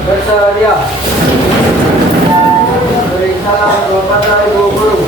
Bersedia. Beri salam kepada Ibu Guru.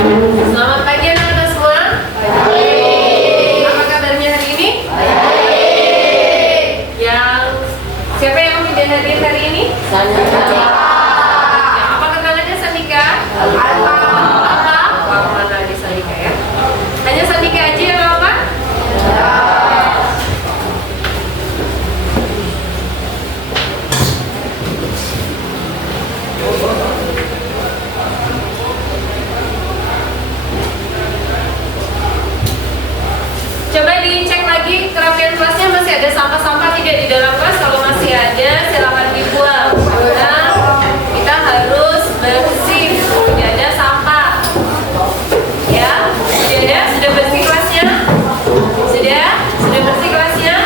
Selamat pagi anak-anak semua. Apa kabarnya hari ini? Siapa yang tidak hadir hari ini? Apa kenalannya Sandika? Apa mana di Sandika ya? Hanya Sandika aja yang apa? Coba dicek lagi kerapian kelasnya, masih ada sampah-sampah tidak di dalam kelas. Kalau masih ada silakan dibuang karena kita harus bersih, tidak ada sampah ya. Sudah bersih kelasnya? Sudah bersih kelasnya?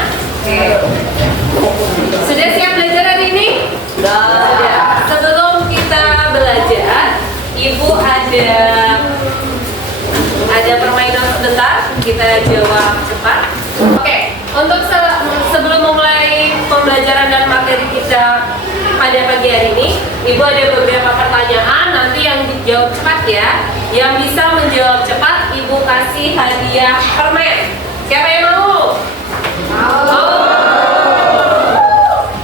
Oke. Sudah siap belajar hari ini? Sudah. Sebelum kita belajar, Ibu ada permainan sebentar, kita jawab cepat. Oke, untuk sebelum memulai pembelajaran dan materi kita pada pagi hari ini, Ibu ada beberapa pertanyaan, nanti yang dijawab cepat ya. Yang bisa menjawab cepat, Ibu kasih hadiah permen. Siapa yang mau? Mau?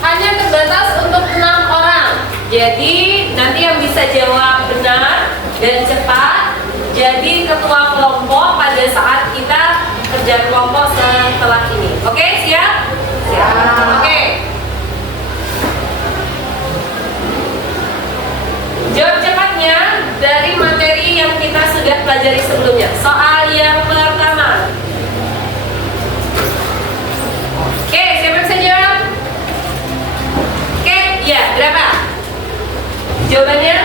Hanya terbatas untuk 6 orang. Jadi nanti yang bisa jawab benar dan cepat jadi ketua kelompok pada saat kita kerja kelompok setelah ini. Oke, siap? Siap. Oke. Jawab cepatnya dari materi yang kita sudah pelajari sebelumnya. Soal yang pertama. Oke, siapa yang bisa jawab? Oke, ya, berapa? Jawabannya?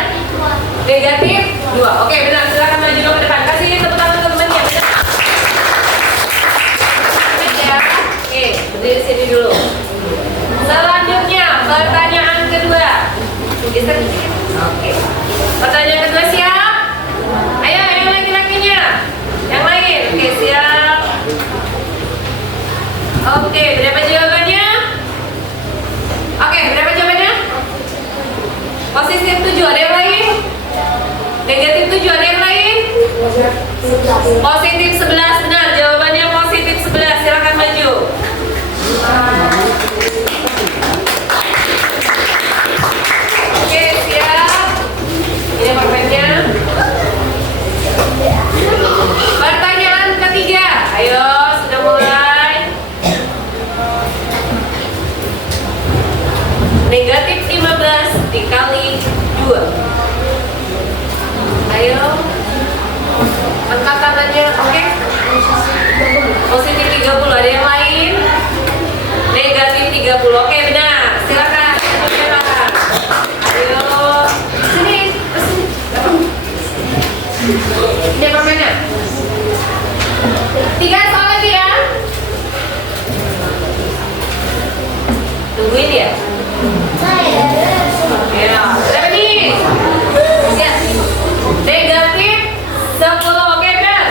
Negatif 2. Oke, benar. Silakan maju ke depan. Kasih tepuk tangan teman-temannya. Ya. Oke, berdiri sini dulu. Selanjutnya, pertanyaan kedua. Geser dikit. Oke. Pertanyaan kedua siap? Ayo, yang laki-lakinya. Yang lain. Oke, siap. Oke, berapa jawabannya? Oke, berapa jawabannya? Positif 7. Ada yang lain? Negatif 7, ada yang lain? Positif 11, benar. Jawabannya positif 11. Silakan maju. Oke, siap. Ini permennya. Pertanyaan ketiga. Ayo, sudah mulai. Negatif 15 dikali 2. Ayo, angkat tangannya, oke? Positif 30, ada yang lain? Negatif 30, oke benar. Silakan. Ayo, sini. Ini permennya. 3 soal lagi ya. Tungguin ya. Ya, berapa nih? Siap. Negatif 10, oke benar?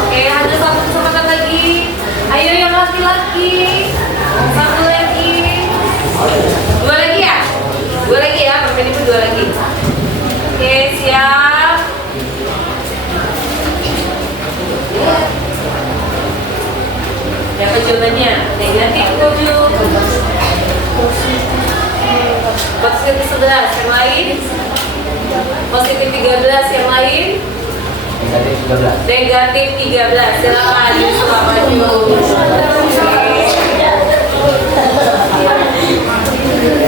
Oke, ada satu kesempatan lagi. Ayo yang laki-laki. Satu lagi. 2 lagi ya? 2 lagi ya, permen itu 2 lagi. Oke, siap. jawabannya? Negatif 7. Positif 11, yang lain? Positif 13, yang lain? Negatif 13. Negatif 13, silakan semua maju.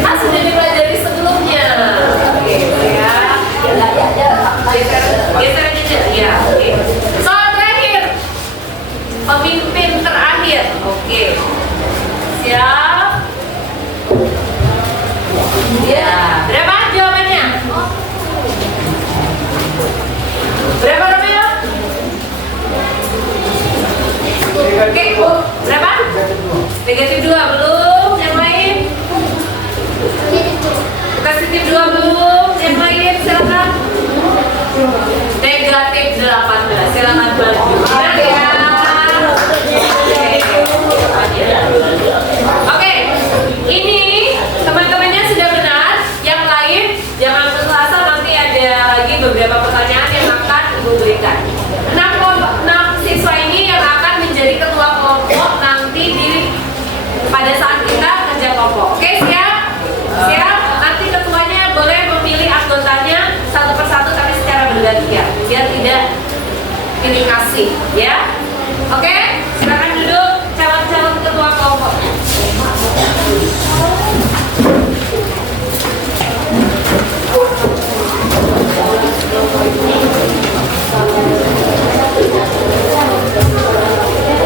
Ah, sudah dipelajari sebelumnya. Oke, ya. Geser aja, ya. Oke. Soal terakhir, pemimpin terakhir. Oke, siap. Ya, berapa jawabannya? Berapa Romeo? Oke, berapa? Negatif 2 belum, yang lain? Positif 2 belum, yang lain silakan. Negatif 18, silakan maju. Benar ya? Oke, ini teman-temannya sudah benar. Yang lain jangan putus asa, nanti ada lagi beberapa pertanyaan yang akan Ibu berikan. 6 siswa ini yang akan menjadi ketua kelompok nanti pada saat kita kerja kelompok. Oke, siap? Siap? Nanti ketuanya boleh memilih anggotanya satu persatu tapi secara bergantian biar tidak pilih kasih, ya. Oke, silakan duduk calon-calon ketua kelompok.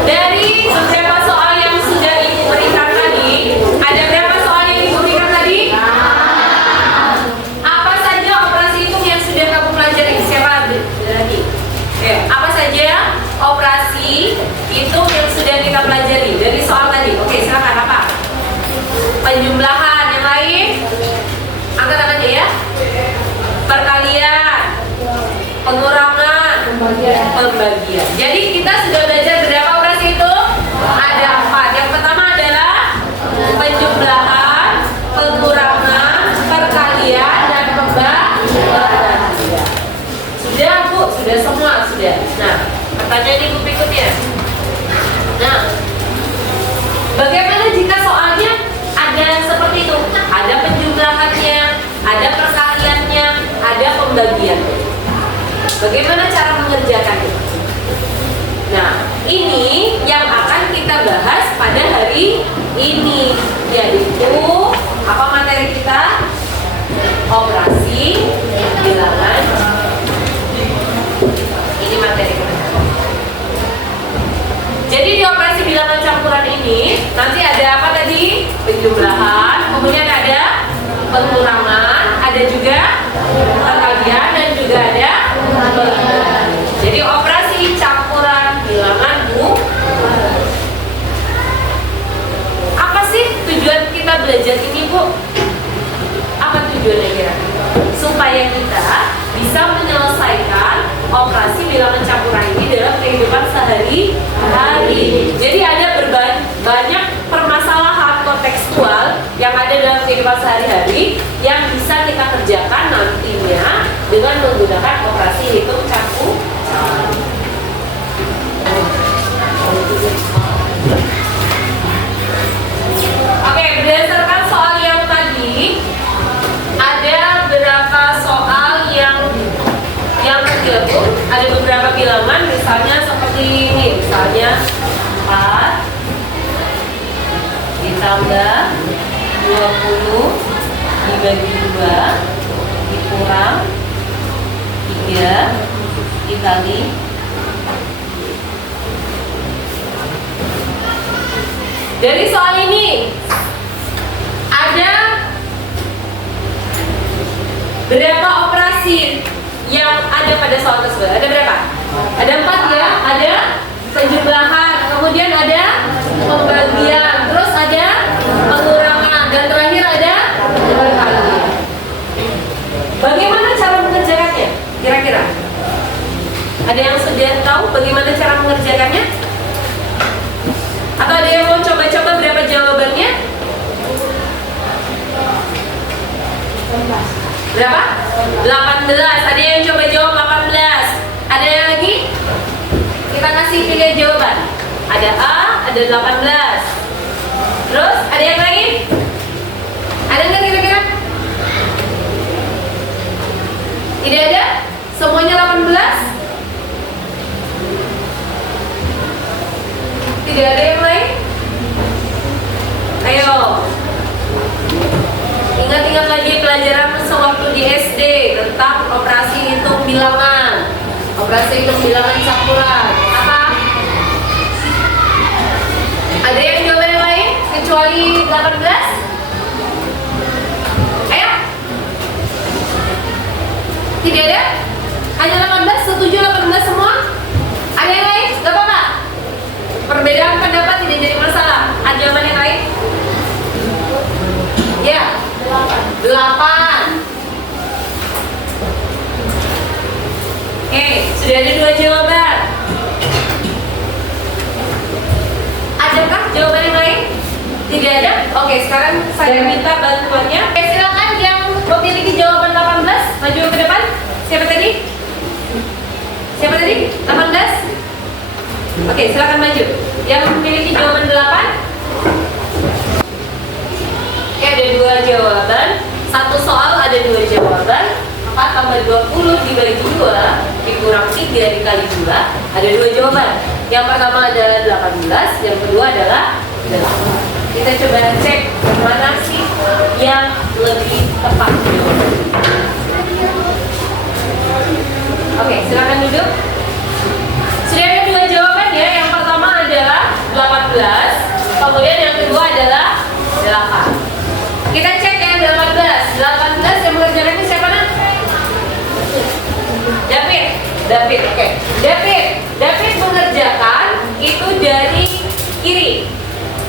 Dari beberapa soal yang sudah Ibu berikan tadi, ada berapa soal yang Ibu berikan tadi? Apa saja operasi hitung yang sudah kamu pelajari? Siapa lagi? Apa saja operasi hitung yang sudah kita pelajari dari soal tadi? Oke, silakan. Apa? Penjumlahan. Yang lain? Angkat tangannya ya. Perkalian, pengurangan, pembagian. Jadi kita sudah belajar berapa operasi itu? Ada 4. Yang pertama adalah penjumlahan, pengurangan, perkalian, dan pembagian. Sudah Bu, sudah semua sudah. Nah, pertanyaan Ibu berikutnya. Nah, bagaimana jika soalnya ada seperti itu? Ada penjumlahannya, ada perkaliannya, ada pembagian. Bagaimana cara mengerjakannya? Nah, ini yang akan kita bahas pada hari ini, yaitu apa materi kita? Operasi bilangan. Ini materi kita. Jadi di operasi bilangan campuran ini nanti ada apa tadi? Penjumlahan, kemudian ada pengurangan, ada juga perkalian, dan juga ada pembagian. Jadi operasi campuran bilangan Bu. Apa sih tujuan kita belajar ini Bu? Apa tujuannya kira-kira? Supaya kita bisa menyelesaikan operasi bilangan campuran ini dalam kehidupan sehari-hari. Jadi ada banyak permasalahan kontekstual yang ada dalam kehidupan sehari-hari yang bisa kita kerjakan nantinya dengan menggunakan operasi hitung campur. Oke, berdasarkan soal yang tadi, ada berapa soal yang tergabung? Ada beberapa bilangan, misalnya seperti ini, misalnya 4 ditambah 20 dibagi 2 dikurang 3 dikali. Dari soal ini ada berapa operasi yang ada pada soal tersebut? Ada berapa? Ada 4 ya. Ada penjumlahan, kemudian ada pembagian, terus ada pengurangan, dan terakhir ada perkalian. Bagaimana cara mengerjakannya? Kira-kira ada yang sudah tahu bagaimana cara mengerjakannya? Atau ada yang mau coba-coba berapa jawabannya? Berapa? 18. Ada yang coba jawab 18? Ada yang lagi? Kita kasih 3 jawaban. Ada A, ada ada 18. Terus ada yang lain? Ada nggak kira-kira? Tidak ada? Semuanya 18? Tidak ada yang lain? Ayo. Ingat-ingat lagi pelajaran sewaktu di SD tentang operasi hitung bilangan. Operasi hitung bilangan campuran. Apa? Ada yang jawaban yang lain kecuali 18? Ayo. Tidak ada? Hanya 18? Setuju 18 semua? Ada yang lain? Gak apa-apa. Perbedaan pendapat tidak jadi masalah. Ada jawaban yang lain? Ya. 8. Oke, sudah ada 2 jawaban. Adakah jawaban yang lain? Tidak ada? Oke, sekarang saya minta bantuannya. Oke, silakan yang memiliki jawaban 18 maju ke depan. Siapa tadi? Siapa tadi? 18? Oke, silakan maju. Yang memiliki jawaban 8? Oke, ada 2 jawaban. Satu soal ada 2 jawaban. 4 tambah 20 dibagi 2 dikurang 3 dikali 2 ada 2 jawaban. Yang pertama adalah 18, yang kedua adalah 8. Kita coba cek mana sih yang lebih tepat jawaban. Oke, silakan duduk. Sudah ada 2 jawaban ya. Yang pertama adalah 18, kemudian yang kedua adalah 8. Kita cek ya 18 yang mengerjakan itu siapa nak? David, oke. David mengerjakan itu dari kiri.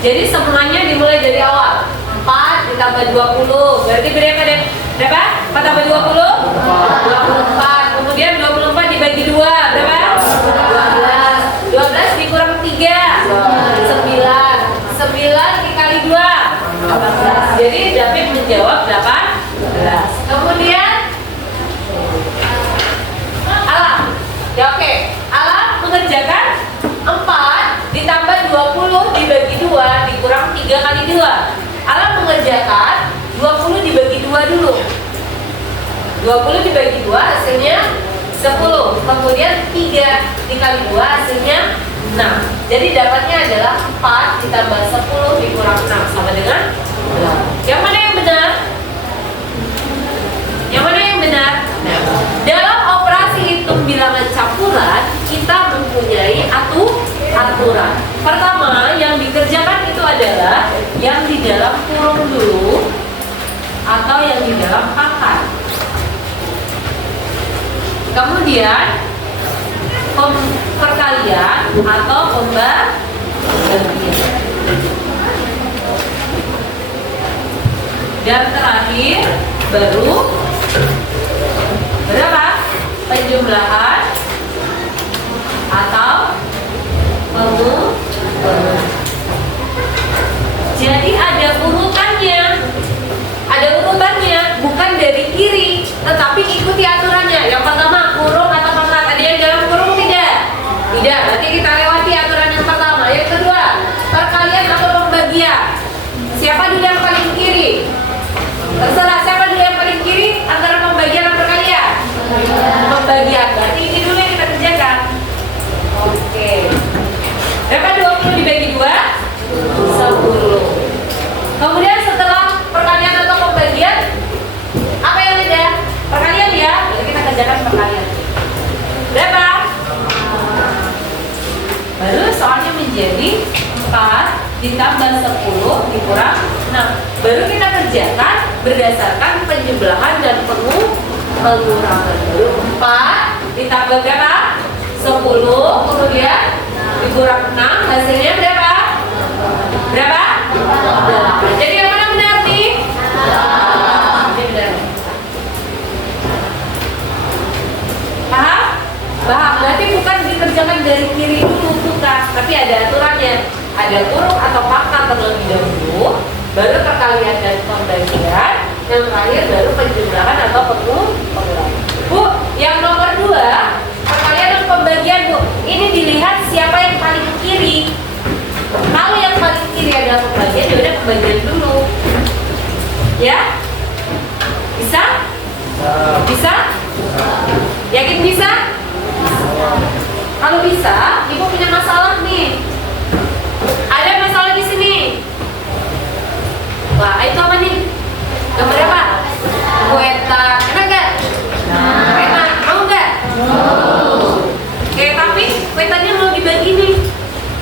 Jadi semuanya dimulai dari awal. 4 ditambah 20 berarti berapa deh? Berapa? 4 tambah 20? 24. Kemudian 24 dibagi 2 berapa? 12. 12 dikurang 3 9. 9 dikali 2 18. Jadi David menjawab 18. Kemudian Alam. Ya oke. Alam mengerjakan 4 ditambah 20 dibagi 2 dikurang 3 kali 2. Alam mengerjakan 20 dibagi 2 dulu. 20 dibagi 2 hasilnya 10. Kemudian 3 dikali 2 hasilnya 6. Jadi dapatnya adalah 4 ditambah 10 dikurang 6 sama dengan 8. Yang mana yang benar? Yang mana yang benar? Dalam operasi hitung bilangan campuran kita mempunyai aturan. Pertama yang dikerjakan itu adalah yang di dalam kurung dulu atau yang di dalam pangkat. Kemudian perkalian atau pembagian. Dan terakhir baru berapa? Penjumlahan atau pengurangan. Jadi ada urutannya. Ada urutannya, bukan dari kiri, tetapi ikuti aturannya. Yang pertama kurung atau pangkat. Ada yang dalam kurung tidak? Tidak. Nanti kita lewati aturan yang pertama. Yang kedua, perkalian atau pembagian. Siapa dulu yang paling kiri? Terserah siapa dulu yang paling kiri antara pembagian dan perkalian. Pembagian. Berarti ini dulu yang kita kerjakan. Oke. Berapa 20 dibagi 2? 10. Kemudian setelah perkalian atau pembagian, apa yang ada? Perkalian ya. Jadi kita kerjakan perkalian. Berapa? Baru soalnya menjadi 4 ditambah 10 dikurang 6. Baru kita kerjakan berdasarkan penjumlahan dan pengurangan. Baru 4 ditambah berapa? 10 kemudian dikurang 6 hasilnya berapa? Berapa? 8. Jadi yang mana benar nih? Ini benar. Paham? Paham. Berarti bukan dikerjakan dari kiri dulu, bukan. Tapi ada aturannya. Ada kurung atau pangkat terlebih dahulu, baru perkalian dan pembagian, yang terakhir baru penjumlahan atau pengurangan. Bu, yang nomor 2, perkalian dan pembagian Bu. Ini dilihat siapa yang paling kiri. Kalau Oke, tapi petanya mau dibagi nih.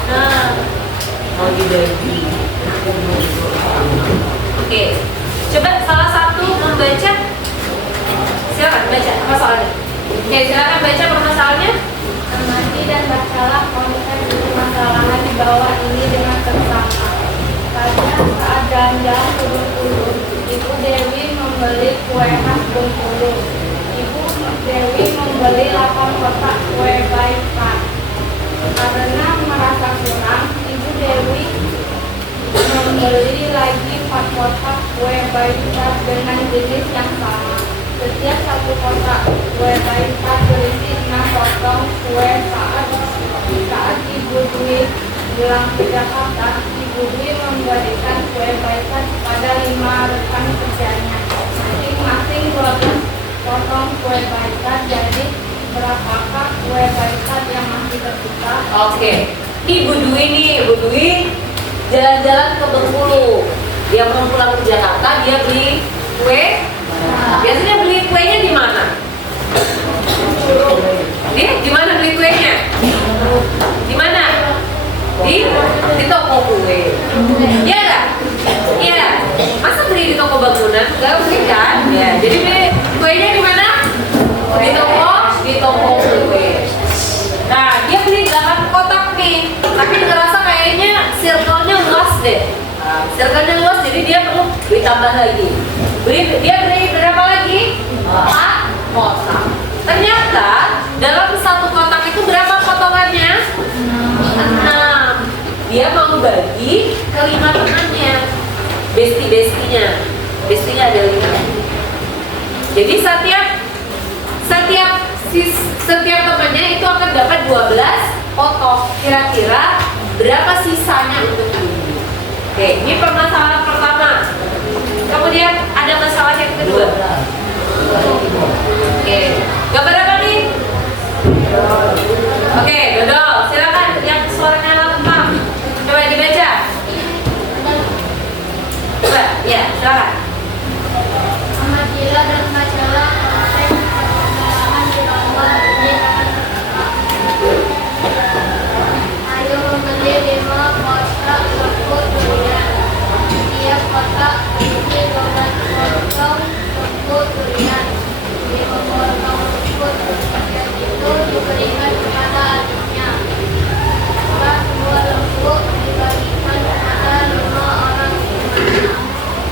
Nah, Mau dibagi. oke. Coba salah satu membaca. Silakan baca masalahnya. Oke, silakan baca permasalahannya. Amati dan bacalah konsep permasalahan di bawah ini dengan seksama. Pada saat jalan-jalan ke Bengkulu, Ibu Dewi membeli kue khas Bengkulu. Ibu Dewi membeli 8 kotak kue baikan. Karena merasa kurang, Ibu Dewi membeli lagi 4 kotak kue baikan dengan jenis yang sama. Setiap satu kotak kue baikan berisi 6 potong kue. Saat Ibu Dwi pulang ke Jakarta, Ibu Dwi memberikan kue baikan kepada 5 rekan kerjanya. Masing-masing 12 potong kue baikan. Jadi berapakah kue baikan yang masih tersisa? Oke. Ibu Dwi nih, Ibu Dwi jalan-jalan ke Bengkulu. Dia mau pulang ke Jakarta, dia beli kue. Biasanya beli kuenya di mana? Di mana beli kuenya? Di mana? Di toko kue. Iya nggak? Iya. Masa beli di toko bangunan? Nggak mungkin kan? Ya. Jadi beli kuenya di mana? Di toko kue. Nah, dia beli 8 kotak nih. Tapi ngerasa kayaknya circle-nya luas deh. Circle-nya luas, jadi dia perlu beli tambah lagi. Dia beli berapa lagi? 4 kotak. Ternyata dalam satu kotak itu berapa potongannya? 6. Dia mau bagi ke 5 temannya. Besti-bestinya. Bestinya ada 5. Jadi setiap temannya itu akan dapat 12 potong. Kira-kira berapa sisanya untuk ini? Oke, ini permasalahan pertama. Kemudian ada masalah yang kedua. Oke, gambar apa nih? Oke, Dodol, silakan yang suaranya lantang. Coba dibaca. Coba, ya, silakan. Amatilah dan bacalah konsep permasalahan di bawah ini dengan seksama. Ayo membeli 5 kotak lembu durian. Setiap kotak berisi 12 potong lembu durian. 5 potong lembu durian itu diberikan kepada adiknya. Setelah 2 lembu dibagikan kepada 5 orang temannya.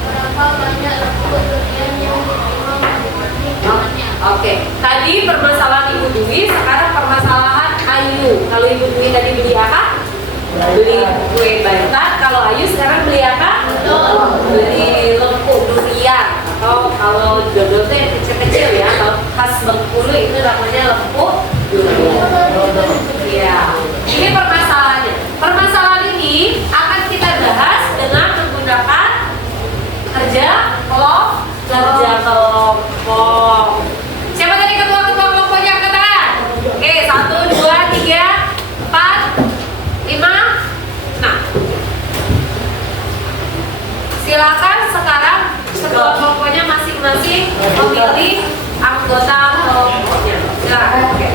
Berapa banyak lembu durian yang diterima masing-masing temannya? Oke, tadi permasalahan Ibu Dwi, sekarang permasalahan Ayu. Kalau Ibu Dwi tadi beli apa? Beli kue baikan. Kalau Ayu sekarang beli apa? Beli lembu durian. Atau kalau Dodol itu yang kecil-kecil ya, atau khas Bengkulu itu namanya lembu durian. Ya, ini permasalahannya. Permasalahan ini akan kita bahas dengan menggunakan kerja kelompok. Siapa tadi ketua-ketua kelompoknya? Angkat tangan. Oke, 1, 2, 3, 4, 5. Nah, silakan sekarang ketua kelompoknya masing-masing memilih anggota kelompoknya. Silakan. Oke.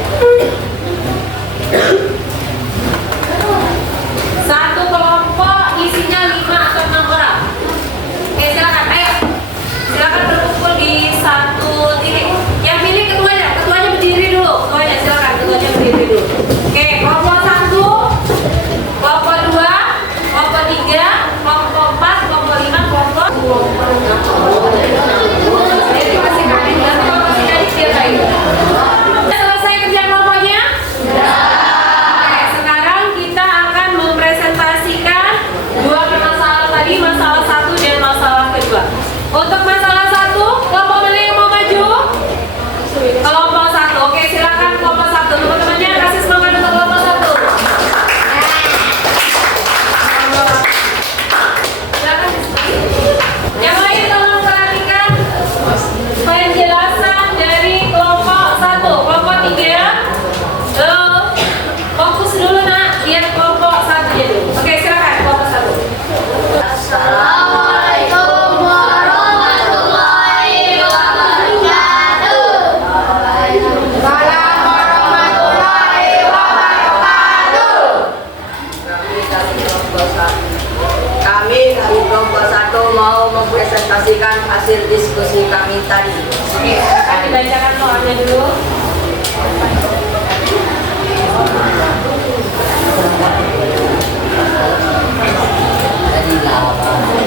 Tangannya dulu.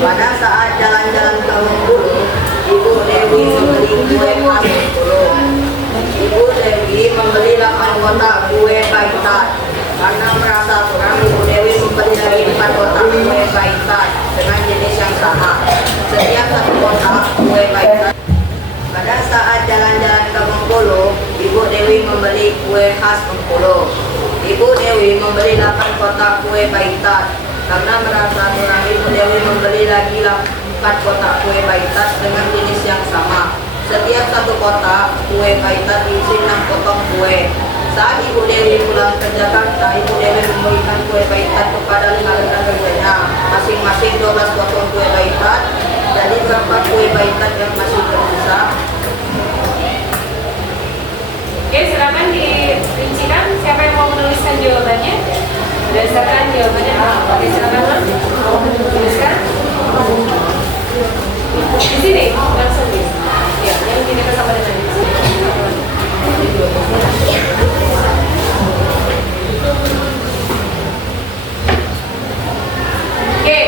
Pada saat jalan-jalan ke Bengkulu, Ibu Dewi membeli kue khas Bengkulu. Ibu Dewi membeli 8 kotak kue paitan. Karena merasa kurang, Ibu Dewi membeli lagi 4 kotak kue paitan dengan jenis yang sama. Setiap 1 kotak kue paitan. Pada saat jalan-jalan ke Bengkulu, Ibu Dewi membeli kue khas Bengkulu. Ibu Dewi membeli 8 kotak kue paitan. Karena merasa kurang, Ibu Dewi membeli lagi 4 kotak kue paitan dengan jenis yang sama. Setiap 1 kotak kue paitan diisi 6 potong kue. Saat Ibu Dewi pulang ke Jakarta, Ibu Dewi memberikan kue paitan kepada 5 rekan kerjanya, masing-masing 12 potong kue paitan. Jadi berapa kue paitan yang masih tersisa? Oke, silakan dirincikan siapa yang mau menuliskan jawabannya. Berdasarkan jawabannya. Oke, silakan Mas. Tuliskan. Di sini langsung di. Ya, yang di dekat sama dengan di sini. Oke,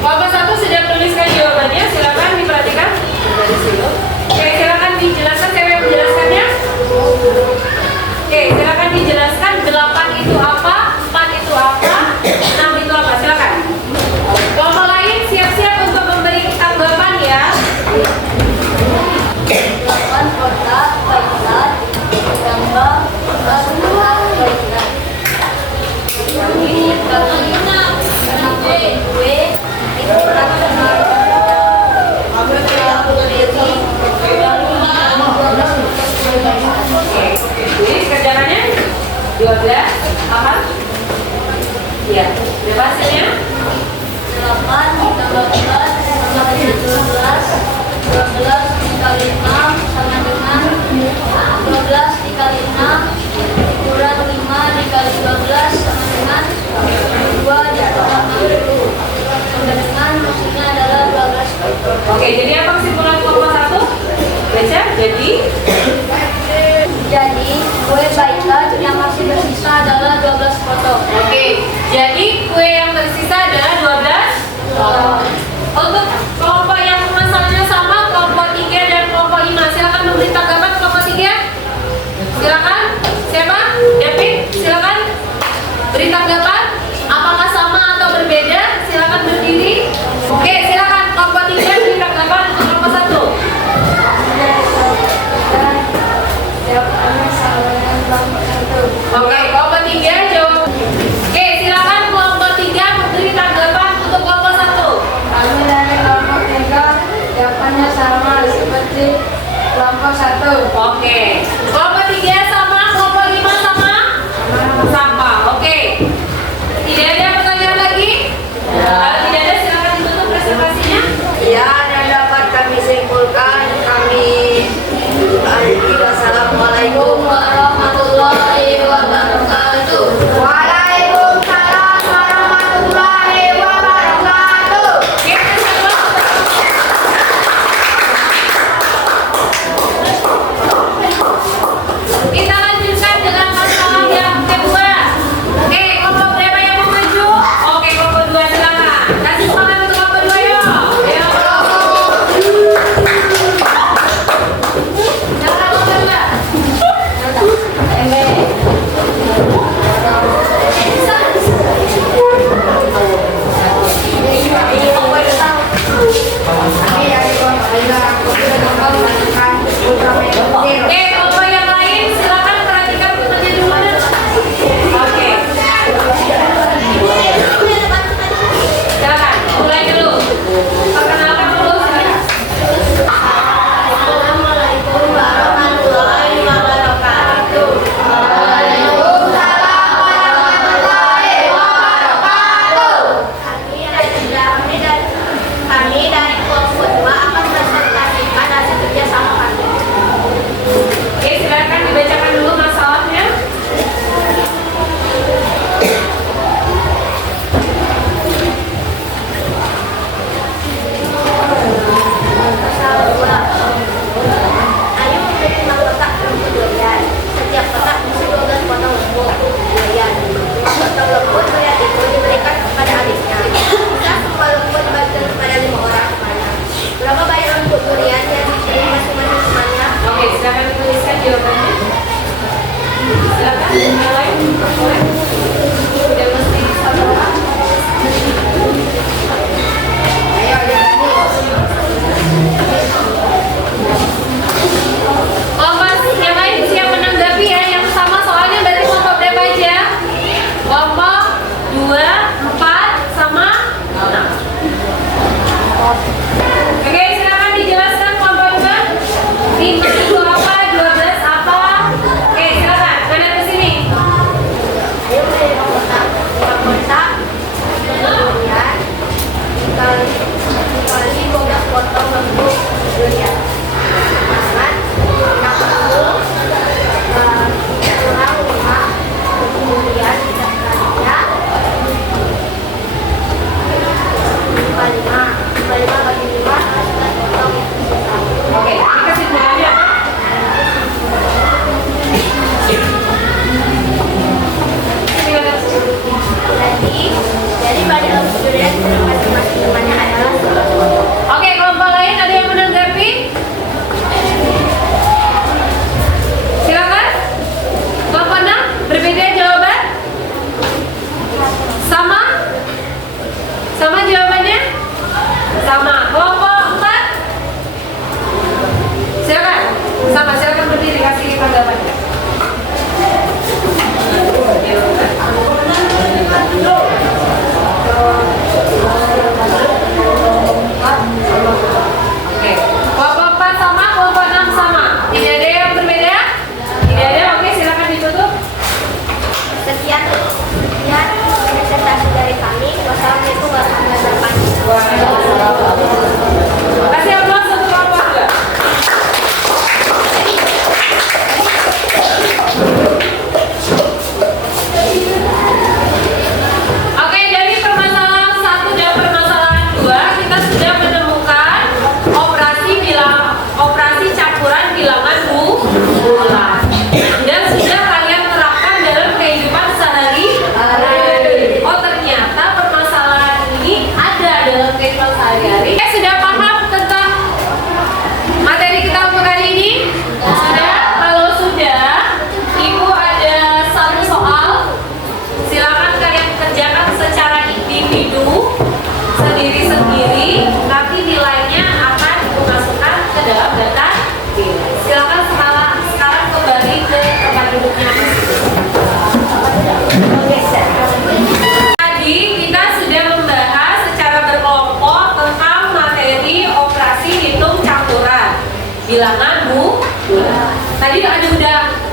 kelompok 1 sudah menuliskan jawabannya. Silakan diperhatikan dari sini. Oke, silakan dijelaskan. Siapa yang menjelaskannya? Oke, silakan dijelaskan 8 itu apa, 4 itu apa, 6 itu apa. Silakan. Kelompok lain siap-siap untuk memberi tanggapan ya. 8 kotak paitan tambah 4 kotak paitan. Ini karena kue itu rasional. Jadi kerjaannya 12 apa? Iya. Berapa hasilnya? 8 ditambah 4 sama dengan 12. 12 dikali 6 sama dengan 12 dikali 6 kurang 5 dikali 12 sama dengan 2 ditambah 6 sama dengan maksudnya adalah 12. Oke, jadi apa kesimpulan kelompok 1? Baca, Jadi kue paitan yang masih bersisa adalah 12 potong. Oke, jadi kue yang tersisa adalah 12 potong. Untuk kelompok yang masalahnya sama, kelompok 3 dan kelompok 5, silakan memberi tanggapan kelompok 3. Silakan. Siapa? David, silakan beri tanggapan. Apakah sama atau berbeda? Silakan berdiri. Oke, silakan kelompok 3 beri tanggapan untuk kelompok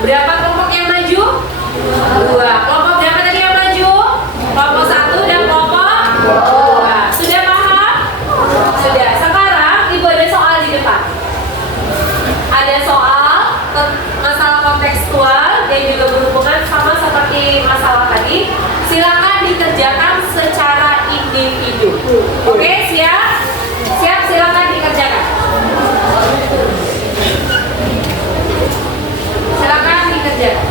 berapa kelompok yang maju? 2. Kelompok berapa tadi yang maju? Kelompok 1 dan kelompok 2. Sudah paham? Sudah. Sekarang Ibu ada soal di depan. Ada soal masalah kontekstual dan juga berhubungan sama seperti masalah tadi. Silakan dikerjakan secara individu. Oke, siap? Siap, silakan dikerjakan. Silakan dikerjakan.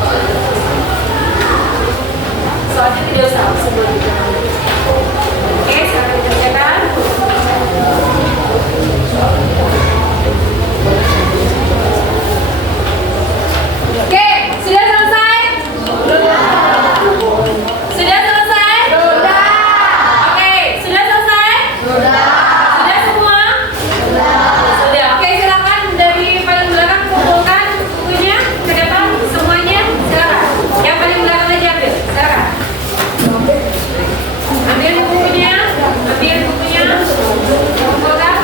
Soalnya tidak usah sebelum dikerjakan. Oke, silakan dikerjakan. Oke, sudah selesai? Sudah selesai? Sudah. Oke, sudah selesai? Sudah. Sudah semua? Sudah. Oke, silakan dari paling belakang kumpulkan bukunya ke depan semuanya. Silakan. Yang paling belakang aja ambil. Silakan. Ambil bukunya. Ambil bukunya. Kumpulkan.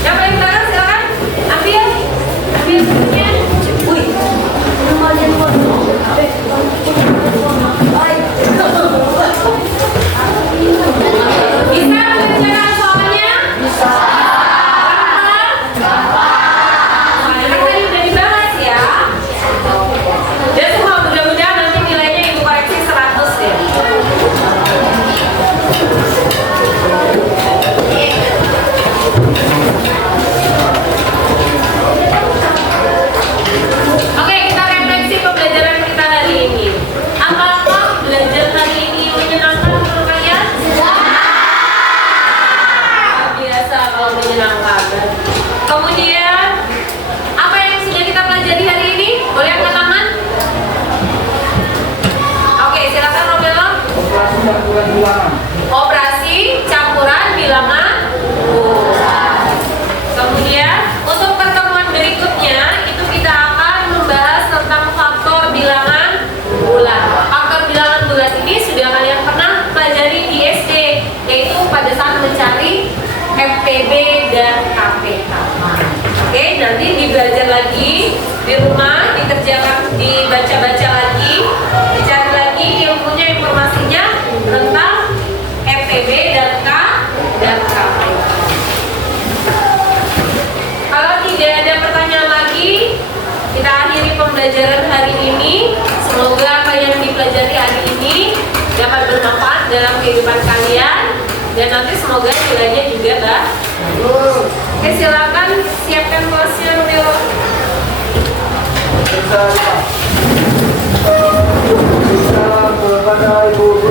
Yang paling belakang silakan. Ambil. Ambil bukunya. Bisa mengerjakan soalnya? Bisa. Soalnya kan tadi udah dibahas ya. Dan semua mudah-mudahan nanti nilainya Ibu koreksi 100 ya. Oke, kita refleksi pembelajaran kita hari ini. Apakah belajar hari ini menyenangkan menurut kalian? Biasa kalau menyenangkan. Kemudian, apa yang sudah kita pelajari hari ini? Boleh angkat tangan? Oke, silakan Romelo. Operasi campuran bilangan bulan. Kemudian, untuk pertemuan berikutnya itu kita akan membahas tentang faktor bilangan bulan. Faktor bilangan bulan ini sudah kalian pernah pelajari di SD, yaitu pada saat mencari FPB dan KPK. Oke, nanti dibelajar lagi di rumah, dikerjakan, dibaca-baca lagi, dicari lagi ilmunya, informasinya tentang FPB dan KPK. Kalau tidak ada pertanyaan lagi, kita akhiri pembelajaran hari ini. Semoga apa yang dipelajari hari ini dapat bermanfaat dalam kehidupan kalian dan nanti semoga nilainya juga bagus. Oke, silakan siapkan kelasnya Romeo. Bisa kepada Ibu